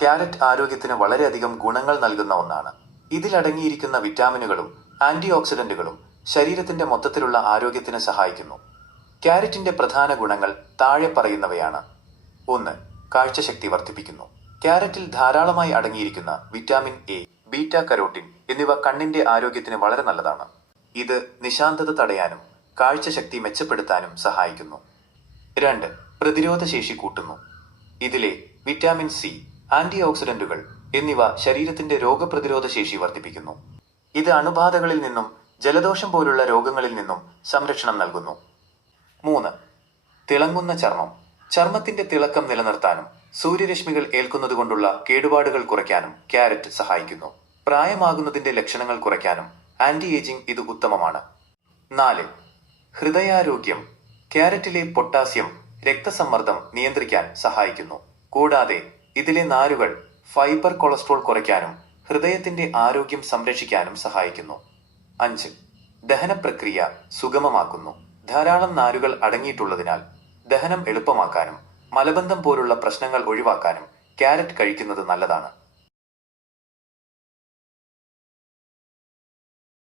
Carrot ആരോഗ്യത്തിന് വളരെയധികം ഗുണങ്ങൾ നൽകുന്ന ഒന്നാണ്. ഇതിലടങ്ങിയിരിക്കുന്ന വിറ്റാമിനുകളും ആന്റി ഓക്സിഡന്റുകളും ശരീരത്തിന്റെ മൊത്തത്തിലുള്ള ആരോഗ്യത്തിന് സഹായിക്കുന്നു. ക്യാരറ്റിന്റെ പ്രധാന ഗുണങ്ങൾ താഴെ പറയുന്നവയാണ്. 1. കാഴ്ചശക്തി വർദ്ധിപ്പിക്കുന്നു. ക്യാരറ്റിൽ ധാരാളമായി അടങ്ങിയിരിക്കുന്ന വിറ്റാമിൻ എ, ബീറ്റ കരോട്ടിൻ എന്നിവ കണ്ണിന്റെ ആരോഗ്യത്തിന് വളരെ നല്ലതാണ്. ഇത് നിശാന്തത തടയാനും കാഴ്ചശക്തി മെച്ചപ്പെടുത്താനും സഹായിക്കുന്നു. 2. പ്രതിരോധശേഷി കൂട്ടുന്നു. ഇതിലെ വിറ്റാമിൻ സി, ആന്റി ഓക്സിഡന്റുകൾ എന്നിവ ശരീരത്തിന്റെ രോഗപ്രതിരോധ ശേഷി വർദ്ധിപ്പിക്കുന്നു. ഇത് അണുബാധകളിൽ നിന്നും ജലദോഷം പോലുള്ള രോഗങ്ങളിൽ നിന്നും സംരക്ഷണം നൽകുന്നു. 3. തിളങ്ങുന്ന ചർമ്മം. ചർമ്മത്തിന്റെ തിളക്കം നിലനിർത്താനും സൂര്യരശ്മികൾ ഏൽക്കുന്നതുകൊണ്ടുള്ള കേടുപാടുകൾ കുറയ്ക്കാനും ക്യാരറ്റ് സഹായിക്കുന്നു. പ്രായമാകുന്നതിന്റെ ലക്ഷണങ്ങൾ കുറയ്ക്കാനും ആന്റി ഏജിംഗ് ഇത് ഉത്തമമാണ്. 4. ഹൃദയാരോഗ്യം. ക്യാരറ്റിലെ പൊട്ടാസ്യം രക്തസമ്മർദ്ദം നിയന്ത്രിക്കാൻ സഹായിക്കുന്നു. കൂടാതെ ഇതിലെ നാരുകൾ ഫൈബർ കൊളസ്ട്രോൾ കുറയ്ക്കാനും ഹൃദയത്തിന്റെ ആരോഗ്യം സംരക്ഷിക്കാനും സഹായിക്കുന്നു. 5. ദഹനപ്രക്രിയ സുഗമമാക്കുന്നു. ധാരാളം നാരുകൾ അടങ്ങിയിട്ടുള്ളതിനാൽ ദഹനം എളുപ്പമാക്കാനും മലബന്ധം പോലുള്ള പ്രശ്നങ്ങൾ ഒഴിവാക്കാനും ക്യാരറ്റ് കഴിക്കുന്നത് നല്ലതാണ്.